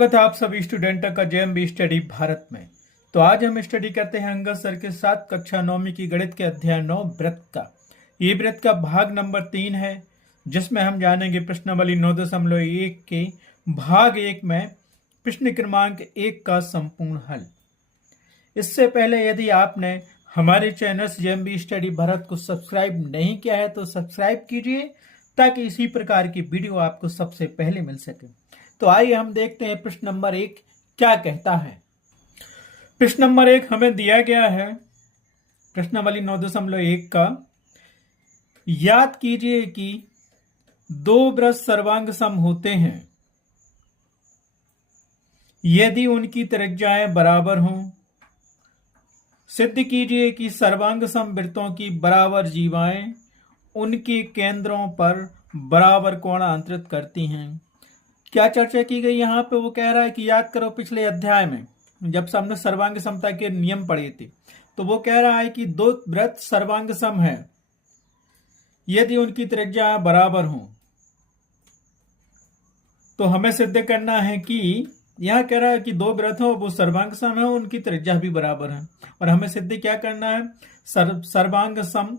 स्वागत है आप सभी स्टूडेंटों का जेएमबी स्टडी भारत में। तो आज हम स्टडी करते हैं अंगद सर के साथ कक्षा 9वीं की गणित के अध्याय 9 वृत्त का। ये वृत्त का भाग नंबर 3 है, जिसमें हम जानेंगे प्रश्नावली 9.1 के भाग 1 में प्रश्न क्रमांक 1 का संपूर्ण हल। इससे पहले यदि आपने हमारे चैनल जेएमबी स्टडी भारत को सब्सक्राइब नहीं किया है तो सब्सक्राइब कीजिए, ताकि इसी प्रकार की वीडियो आपको सबसे पहले मिल सके। तो आइए हम देखते हैं प्रश्न नंबर 1 क्या कहता है। प्रश्न नंबर 1 हमें दिया गया है प्रश्नावली 9.1 का। याद कीजिए कि दो वृत्त सर्वांग सम होते हैं यदि उनकी त्रिज्याएं बराबर हों। सिद्ध कीजिए कि सर्वांग सम वृत्तों की बराबर जीवाएं उनके केंद्रों पर बराबर कोण अंतरित करती हैं। क्या चर्चा की गई यहाँ पे? वो कह रहा है कि याद करो पिछले अध्याय में जब हमने सर्वांग समता के नियम पढ़े थे, तो वो कह रहा है कि दो वृत्त सर्वांग सम है यदि उनकी त्रिज्या बराबर हो। तो हमें सिद्ध करना है कि यह कह रहा है कि दो वृत्त हो वो सर्वांग सम है, उनकी त्रिज्या भी बराबर है। और हमें सिद्ध क्या करना है? सर्वांग सम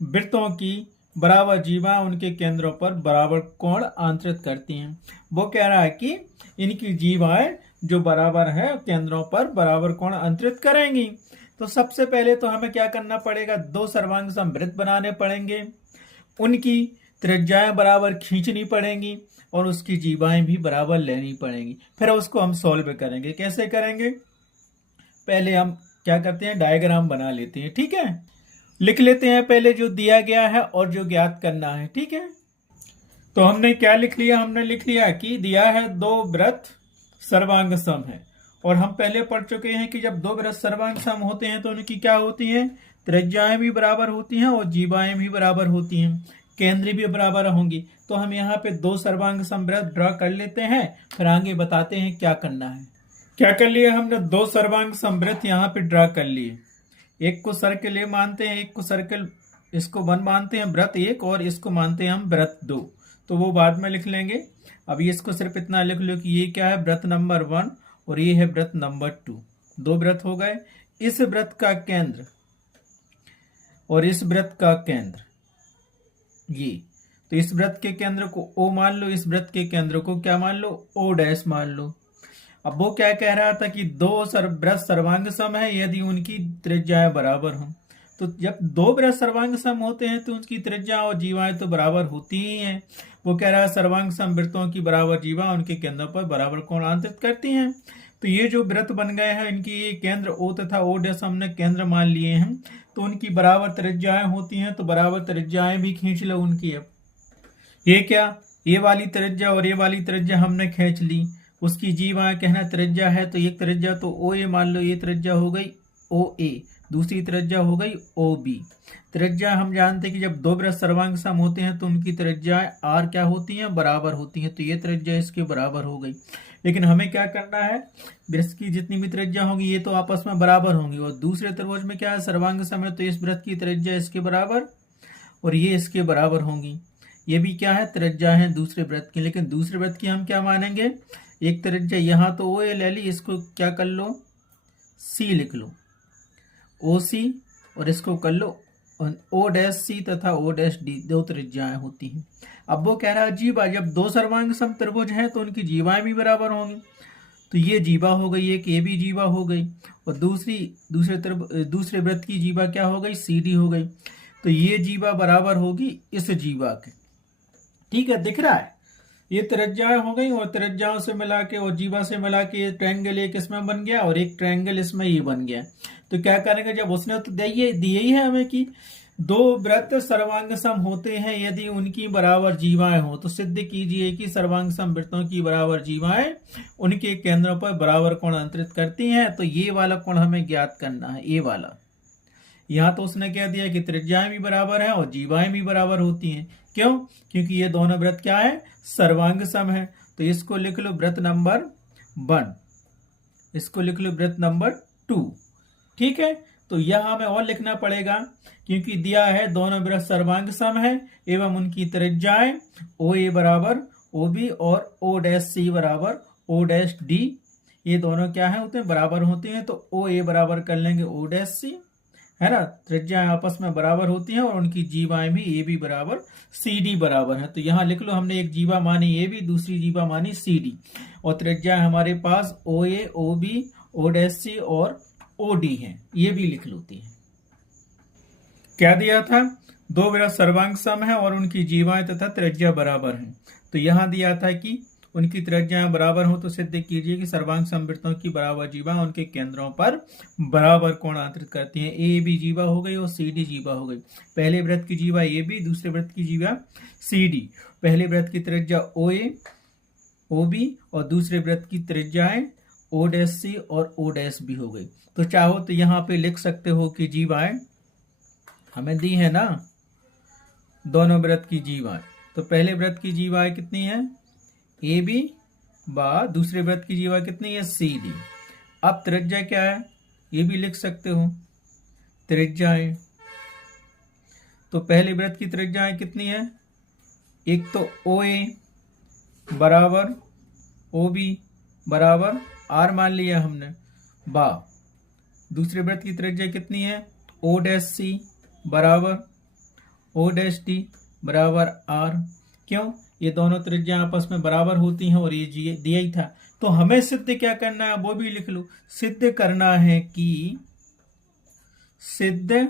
वृत्तों की बराबर जीवाएं उनके केंद्रों पर बराबर कोण अंतरित करती हैं। वो कह रहा है कि इनकी जीवाएं जो बराबर है केंद्रों पर बराबर कोण अंतरित करेंगी। तो सबसे पहले तो हमें क्या करना पड़ेगा? दो सर्वांग सम वृत्त बनाने पड़ेंगे, उनकी त्रिज्याएं बराबर खींचनी पड़ेंगी और उसकी जीवाएं भी बराबर लेनी पड़ेंगी। फिर उसको हम सॉल्व करेंगे। कैसे करेंगे? पहले हम क्या करते हैं, डायग्राम बना लेते हैं। ठीक है, लिख लेते हैं पहले जो दिया गया है और जो ज्ञात करना है। ठीक है, तो हमने क्या लिख लिया? हमने लिख लिया कि दिया है दो वृत्त सर्वांग सम है। और हम पहले पढ़ चुके हैं कि जब दो वृत्त सर्वांग सम होते हैं तो उनकी क्या होती है? त्रिज्याएं भी बराबर होती हैं और जीवाएं भी बराबर होती हैं, केंद्र भी बराबर होंगी। तो हम यहाँ पे दो सर्वांग सम वृत्त ड्रॉ कर लेते हैं, फिर आगे बताते हैं क्या करना है। क्या कर लिया हमने? दो सर्वांग सम वृत्त यहाँ पे ड्रॉ कर लिए। एक को सर्कल ए मानते हैं, एक को सर्कल इसको 1 मानते हैं वृत्त 1, और इसको मानते हैं हम वृत्त 2। तो वो बाद में लिख लेंगे। अभी इसको सिर्फ इतना लिख लो कि ये क्या है? वृत्त नंबर 1 और ये है वृत्त नंबर 2। दो वृत्त हो गए। इस वृत्त का केंद्र और इस वृत्त का केंद्र ये, तो इस वृत्त के केंद्र को O मान लो, इस वृत्त के केंद्र को क्या मान लो? O डैश मान लो। अब वो क्या कह रहा था कि दो वृत्त सर्वांग सम है यदि उनकी त्रिज्याएं बराबर हों। तो जब दो वृत्त सर्वांग सम होते हैं तो उनकी त्रिज्या और जीवाएं तो बराबर होती ही हैं। वो कह रहा है सर्वांग सम वृत्तों की बराबर जीवा उनके केंद्रों पर बराबर कोण अंतरित करती हैं। तो ये जो वृत्त बन गए हैं इनकी ये केंद्र O तथा O डैश हमने केंद्र मान लिए हैं, तो उनकी बराबर त्रिज्याएं होती हैं, तो बराबर त्रिज्याएं भी खींच लो उनकी। अब ये क्या, ये वाली त्रिज्या और ये वाली त्रिज्या हमने खींच ली, उसकी जीवा कहना त्रिज्या है, तो एक त्रिज्या तो ओ ए मान लो, ये त्रिज्या हो गई ओ ए, दूसरी त्रिज्या हो गई ओ बी। त्रिज्या हम जानते हैं कि जब दो वृत्त सर्वांग सम होते हैं तो उनकी त्रिज्याएं आर क्या होती हैं? बराबर होती हैं। तो ये त्रिज्या इसके बराबर हो गई। लेकिन हमें क्या करना है? वृत्त की जितनी भी त्रिज्या होंगी ये तो आपस में बराबर होंगी, और दूसरे त्रिभुज में क्या है? सर्वांग सम है, तो इस वृत्त की त्रिज्या इसके बराबर और ये इसके बराबर होंगी। ये भी क्या है? त्रिज्या है दूसरे वृत्त की। लेकिन दूसरे वृत्त की हम क्या मानेंगे? एक त्रिज्या यहाँ तो ओ ए ले ली, इसको क्या कर लो? सी लिख लो, ओ सी, और इसको कर लो ओ डैश सी तथा ओ डैश डी, दो त्रिज्याएं होती हैं। अब वो कह रहा है जीवा, जब दो सर्वांग सम त्रिभुज हैं तो उनकी जीवाएं भी बराबर होंगी। तो ये जीवा हो गई, एक ये भी जीवा हो गई, और दूसरे वृत्त की जीवा क्या हो गई? सी डी हो गई। तो ये जीवा बराबर होगी इस जीवा के। ठीक है, दिख रहा है? ये त्रिज्याएं हो गई, और त्रिज्याओं से मिला के और जीवा से मिला के ये ट्रायंगल एक इसमें बन गया और एक ट्रायंगल इसमें ये बन गया। तो क्या करेंगे? जब उसने तो दिए ही है हमें कि दो वृत्त सर्वांग सम होते हैं यदि उनकी बराबर जीवाएं हो, तो सिद्ध कीजिए कि सर्वांग सम वृत्तों की बराबर जीवाएं उनके केंद्रों पर बराबर कोण अंतरित करती हैं। तो ये वाला कोण हमें ज्ञात करना है, ये वाला। यहाँ तो उसने कह दिया कि त्रिज्याएं भी बराबर है और जीवाएं भी बराबर होती हैं। क्यों? क्योंकि ये दोनों वृत्त क्या है? सर्वांग सम है। तो इसको लिख लो वृत्त नंबर 1, इसको लिख लो वृत्त नंबर 2। ठीक है, तो यह हमें और लिखना पड़ेगा क्योंकि दिया है दोनों वृत्त सर्वांग सम है एवं उनकी त्रिज्याएं ओ ए बराबर ओ बी और ओ डैश सी बराबर ओ डैश डी, ये दोनों क्या है होते हैं, बराबर होते हैं। तो ओ ए बराबर कर लेंगे ओ डैश सी, है ना। त्रिज्याएं आपस में बराबर होती हैं और उनकी जीवाएं भी ए बी बराबर सी डी बराबर है। तो यहां लिख लो, हमने एक जीवा मानी ए बी, दूसरी जीवा मानी सी डी, और त्रिज्याएं हमारे पास ओ ए, O B, O dash C और ओ डी है, ये भी लिख लोती है। क्या दिया था, दो वृत्त सर्वांग सम है और उनकी जीवाएं तथा त्रिज्या बराबर है। तो यहां दिया था कि उनकी त्रिज्याएं बराबर हो तो सिद्ध कीजिए कि सर्वांग समवृत्तों की बराबर जीवा उनके केंद्रों पर बराबर कोण अंतरित करती हैं। ए बी जीवा हो गई और सी डी जीवा हो गई। पहले वृत्त की जीवा ए बी, दूसरे वृत्त की जीवा सी डी। पहले वृत्त की त्रिज्या ओ ए, ओ बी और दूसरे वृत्त की त्रिज्याएं ओ डैश सी और ओ डैश बी हो गई। तो चाहो तो यहाँ पे लिख सकते हो कि जीवाएं हमें दी है ना, दोनों वृत्त की जीवाएं। तो पहले वृत्त की जीवाएं कितनी है, ए बी, बा दूसरे वृत्त की जीवा कितनी है, सी डी। अब त्रिज्या क्या है, ये भी लिख सकते हो त्रिज्याएं। तो पहले वृत्त की त्रिज्याएं कितनी है, एक तो ओ ए बराबर ओ बी बराबर आर मान लिया हमने, बा दूसरे वृत्त की त्रिज्या कितनी है, ओ डैश सी बराबर ओ डैश डी बराबर आर। क्यों, ये दोनों त्रिज्या आपस में बराबर होती हैं और ये दिया ही था। तो हमें सिद्ध क्या करना है, वो भी लिख लो। सिद्ध करना है कि, सिद्ध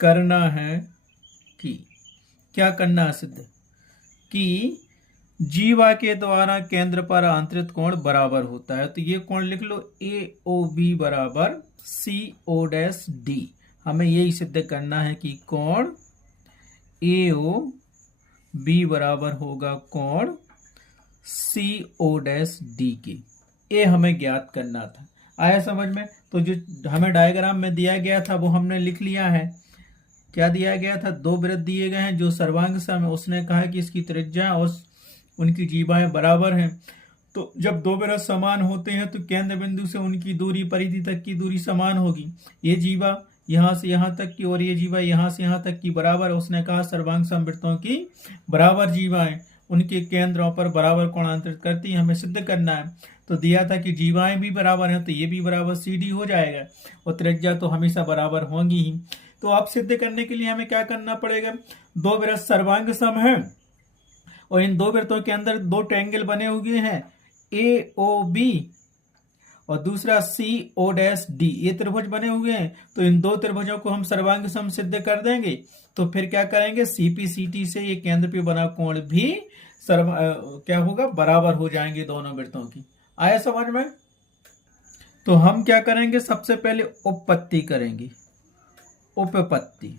करना है कि, क्या करना है सिद्ध, कि जीवा के द्वारा केंद्र पर आंतरिक कोण बराबर होता है। तो ये कोण लिख लो, ए ओ बी बराबर सी ओ डैश डी। हमें यही सिद्ध करना है कि कोण ए ओ बी बराबर होगा कोण सी ओ डैश डी के। ए हमें ज्ञात करना था। आया समझ में। तो जो हमें डायग्राम में दिया गया था वो हमने लिख लिया है। क्या दिया गया था, दो वृत्त दिए गए हैं जो सर्वांग सम है। उसने कहा कि इसकी त्रिज्या और उनकी जीवाएं बराबर हैं। तो जब दो वृत्त समान होते हैं तो केंद्र बिंदु से उनकी दूरी परिधि तक की दूरी समान होगी। ये जीवा यहां से यहां तक की और ये जीवा यहां से यहां तक की बराबर। उसने कहा सर्वांग समवृत्तों की बराबर जीवाएं उनके केंद्रों पर बराबर कोण अंतरित करती हैं। हमें सिद्ध करना है। तो दिया था कि जीवाएं भी बराबर हैं, तो ये भी बराबर सी डी हो जाएगा और त्रिज्या तो हमेशा बराबर होंगी ही। तो आप सिद्ध करने के लिए हमें क्या करना पड़ेगा, दो वृत्त सर्वांग सम है और इन दो वृत्तों के अंदर दो ट्रायंगल बने हुए हैं, ए ओ बी और दूसरा सी ओ डैश डी। ये त्रिभुज बने हुए हैं। तो इन दो त्रिभुजों को हम सर्वांग सम सिद्ध कर देंगे। तो फिर क्या करेंगे, सीपी सीटी से ये केंद्र पे बना कोण भी क्या होगा, बराबर हो जाएंगे दोनों वृत्तों की। आया समझ में। तो हम क्या करेंगे, सबसे पहले उपपत्ति करेंगे। उपपत्ति,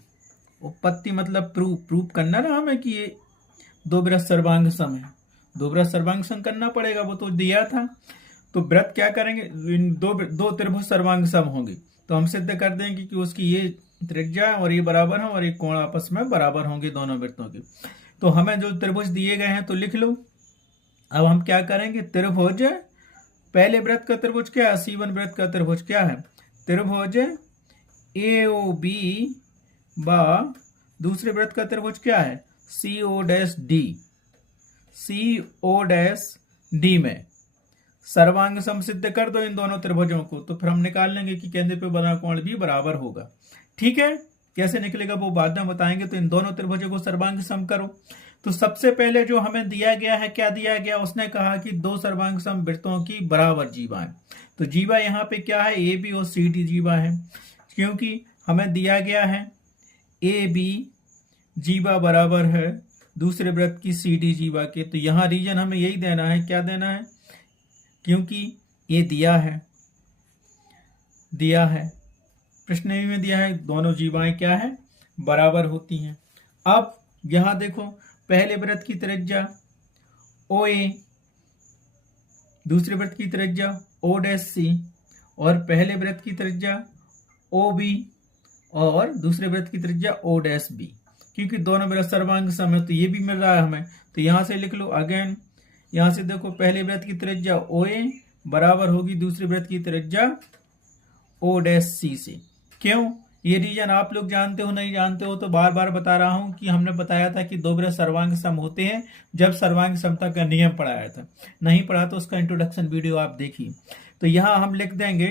उपपत्ति मतलब प्रूफ करना ना हमें कि ये दो वृत्त सर्वांग सम है। दो वृत्त सर्वांग सम करना पड़ेगा, वो तो दिया था। तो वृत्त क्या करेंगे, दो त्रिभुज सर्वांग सम होंगे। तो हम सिद्ध कर देंगे कि उसकी ये त्रिज्या और ये बराबर है और ये कोण आपस में बराबर होंगे दोनों वृत्तों के। तो हमें जो त्रिभुज दिए गए हैं तो लिख लो। अब हम क्या करेंगे, त्रिभुज, पहले वृत्त का त्रिभुज क्या है, C1 वृत्त का त्रिभुज क्या है, त्रिभुज AOB बा दूसरे वृत्त का त्रिभुज क्या है, CO dash D। CO dash D में सर्वांग सम सिद्ध कर दो इन दोनों त्रिभुजों को। तो फिर हम निकाल लेंगे कि केंद्र पे बना कोण भी बराबर होगा। ठीक है, कैसे निकलेगा वो बाद में बताएंगे। तो इन दोनों त्रिभुजों को सर्वांग सम करो। तो सबसे पहले जो हमें दिया गया है, क्या दिया गया, उसने कहा कि दो सर्वांग सम वृत्तों की बराबर जीवाएं। तो जीवा यहाँ पे क्या है, ए बी और सी डी जीवा है। क्योंकि हमें दिया गया है ए बी जीवा बराबर है दूसरे वृत्त की सी डी जीवा के। तो यहाँ रीजन हमें यही देना है। क्या देना है, क्योंकि ये दिया है प्रश्न में दिया है, दोनों जीवाएं क्या है, बराबर होती हैं। अब यहां देखो, पहले वृत्त की त्रिज्या ओ ए, दूसरे वृत्त की त्रिज्या ओ डैश सी और पहले वृत्त की त्रिज्या ओ बी और दूसरे वृत्त की त्रिज्या ओ डैश बी। क्योंकि दोनों वृत्त सर्वांग सम है तो ये भी मिल रहा है हमें। तो यहां से लिख लो अगेन, यहां से देखो पहले वृत्त की त्रिज्या ओ ए बराबर होगी दूसरे वृत्त की त्रिज्या ओ डैश सी से। क्यों, ये रीजन आप लोग जानते हो नहीं जानते हो तो बार बार बता रहा हूं कि हमने बताया था कि दो वृत्त सर्वांग सम होते हैं जब सर्वांग समता का नियम पढ़ाया था। नहीं पढ़ा तो उसका इंट्रोडक्शन वीडियो आप देखिए। तो यहां हम लिख देंगे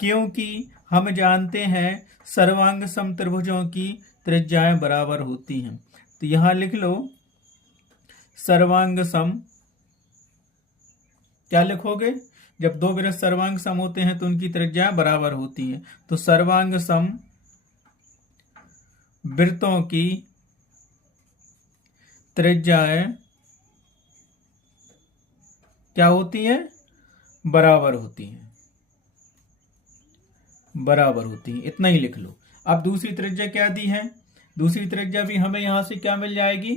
क्योंकि हम जानते हैं सर्वांग सम त्रिभुजों की त्रिज्याएं बराबर होती हैं। तो यहां लिख लो सर्वांग सम, क्या लिखोगे, जब दो वृत्त सर्वांग सम होते हैं तो उनकी त्रिज्याएं बराबर होती हैं। तो सर्वांग सम वृत्तों की त्रिज्याएं क्या होती हैं, बराबर होती हैं, बराबर होती हैं। इतना ही लिख लो। अब दूसरी त्रिज्या क्या दी है, दूसरी त्रिज्या भी हमें यहां से क्या मिल जाएगी,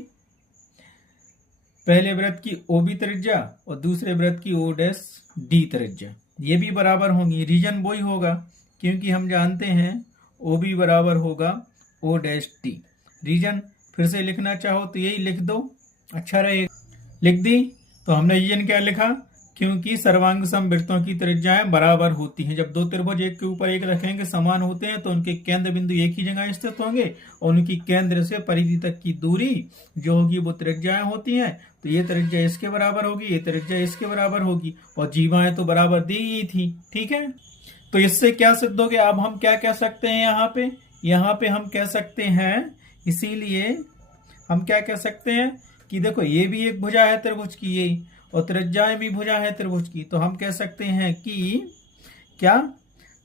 पहले वृत्त की ओबी त्रिज्या और दूसरे वृत्त की ओ डैश डी त्रिज्या, ये भी बराबर होंगी। रीजन वही होगा क्योंकि हम जानते हैं ओबी बराबर होगा ओ डैश डी। रीजन फिर से लिखना चाहो तो यही लिख दो, अच्छा रहेगा। लिख दी। तो हमने रीजन क्या लिखा, क्योंकि सर्वांग सम वृत्तों की त्रिज्याएं बराबर होती हैं। जब दो त्रिभुज एक के ऊपर एक रखेंगे समान होते हैं तो उनके केंद्र बिंदु एक ही जगह स्थित होंगे और उनकी केंद्र से परिधि तक की दूरी जो होगी वो त्रिज्याएं होती हैं। तो ये त्रिज्या इसके बराबर होगी, ये त्रिज्या इसके बराबर होगी और जीवाएं तो बराबर दी ही थी। ठीक है, तो इससे क्या सिद्ध हो गया। अब हम क्या कह सकते हैं यहाँ पे हम कह सकते हैं, इसीलिए हम क्या कह सकते हैं कि देखो ये भी एक भुजा है त्रिभुज की, ये और त्रिज्याएं भी भुजा है त्रिभुज की। तो हम कह सकते हैं कि क्या,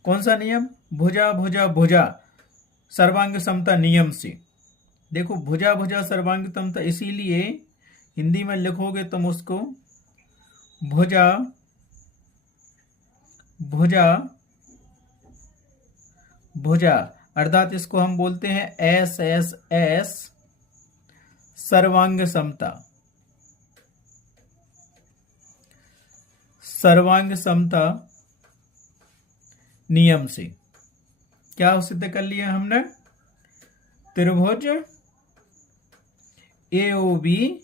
कौन सा नियम, भुजा भुजा भुजा सर्वांग समता नियम से। देखो भुजा भुजा सर्वांग समता, इसीलिए हिंदी में लिखोगे तुम उसको भुजा भुजा भुजा, अर्थात इसको हम बोलते हैं एस एस एस सर्वांग समता, सर्वांग समता नियम से। क्या सिद्ध कर लिया हमने, त्रिभुज ए ओ बी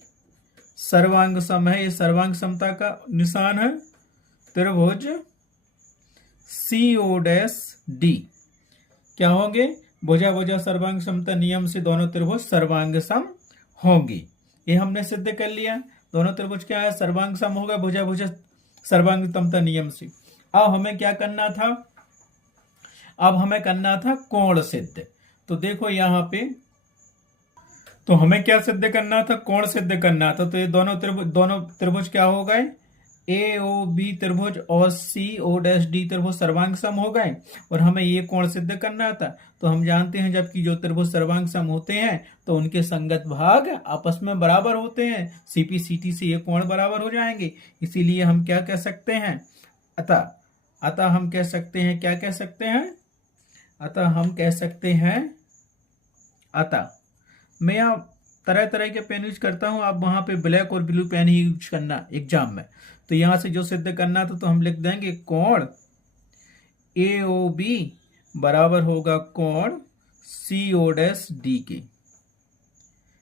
सर्वांग सम है, ये सर्वांग समता का निशान है। त्रिभुज सी ओ डैश डी क्या होंगे, भुजा भुजा सर्वांग समता नियम से दोनों त्रिभुज सर्वांग सम होंगे। ये हमने सिद्ध कर लिया, दोनों त्रिभुज क्या है, सर्वांग सम होगा भुजा भुजा सर्वांग समता नियम से। अब हमें क्या करना था, अब हमें करना था कोण सिद्ध। तो देखो यहाँ पे, तो हमें क्या सिद्ध करना था, कोण सिद्ध करना था। तो ये दोनों त्रिभुज क्या हो गए, ए ओ बी त्रिभुज और सी ओ डैश डी त्रिभुज सर्वांग सम हो गए और हमें ये कोण सिद्ध करना था। तो हम जानते हैं जबकि जो त्रिभुज सर्वांग सम होते हैं तो उनके संगत भाग आपस में बराबर होते हैं, सीपी सीटी से ये कोण बराबर हो जाएंगे। इसीलिए हम क्या कह सकते हैं, अतः हम कह सकते हैं, क्या कह सकते हैं, अतः हम कह सकते हैं, अतः मैं यहाँ तरह तरह के पेन यूज करता हूं, आप वहां पे ब्लैक और ब्लू पेन ही यूज करना एग्जाम में। तो यहां से जो सिद्ध करना था तो हम लिख देंगे कोण ए ओ बी बराबर होगा कोण सी ओ डैश डी के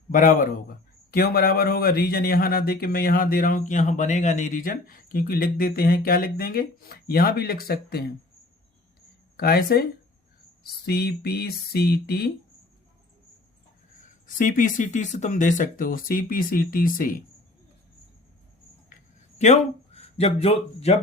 बराबर होगा। क्यों बराबर होगा, रीजन यहां ना दे के मैं यहां दे रहा हूं कि यहां बनेगा नहीं रीजन, क्योंकि लिख देते हैं, क्या लिख देंगे, यहां भी लिख सकते हैं कैसे, सीपीसीटी से तुम दे सकते हो, सीपीसीटी से। क्यों, जब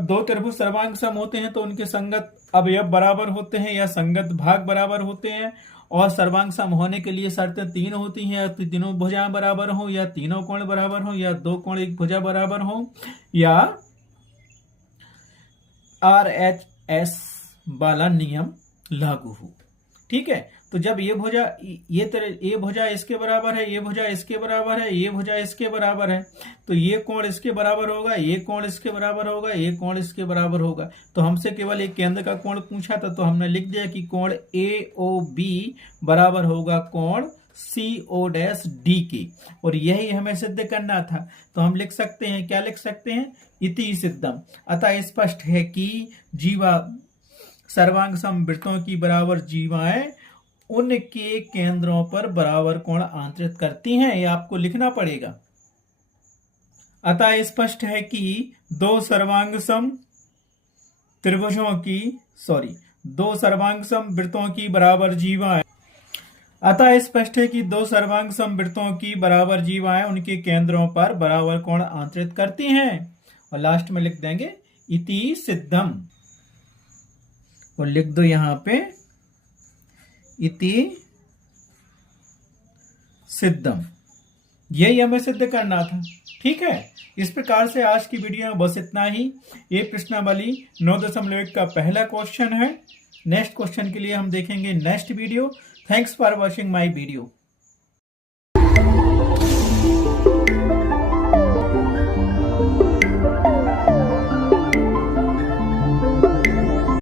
दो त्रिभुज सर्वांग सम होते हैं तो उनके संगत अवयव बराबर होते हैं या संगत भाग बराबर होते हैं और सर्वांग सम होने के लिए शर्तें तीन होती हैं, तो तीनों भुजाएं बराबर हो या तीनों कोण बराबर हो या दो कोण एक भुजा बराबर हो या RHS वाला नियम लागू हो। ठीक है, तो जब ये भुजा इसके बराबर है, ये भुजा इसके बराबर है, ये भुजा इसके बराबर है, तो ये कोण इसके बराबर होगा, ये कोण इसके बराबर होगा, ये कोण इसके बराबर होगा। तो हमसे केवल एक केंद्र का कोण पूछा था तो हमने लिख दिया कि कोण AOB बराबर होगा कोण CO डैश D के, और यही हमें सिद्ध करना था। तो हम लिख सकते हैं, क्या लिख सकते हैं, इति सिद्धम, अतः स्पष्ट है कि जीवा सर्वांग सम वृत्तों की बराबर जीवाएं उनके केंद्रों पर बराबर कोण आंतरित करती हैं। ये आपको लिखना पड़ेगा। अतः स्पष्ट है कि दो सर्वांग सम त्रिभुजों की दो सर्वांग समवृत्तों की बराबर जीवाएं। अतः स्पष्ट है कि दो सर्वांग समवृत्तों की बराबर जीवाएं उनके केंद्रों पर बराबर कोण आंतरित करती हैं। और लास्ट में लिख देंगे इति सिद्धम, और लिख दो यहां पे इति सिद्धम। यही हमें सिद्ध करना था। ठीक है, इस प्रकार से आज की वीडियो में बस इतना ही। ये प्रश्नावली 9.1 का पहला क्वेश्चन है। नेक्स्ट क्वेश्चन के लिए हम देखेंगे next video. Thanks for watching my video.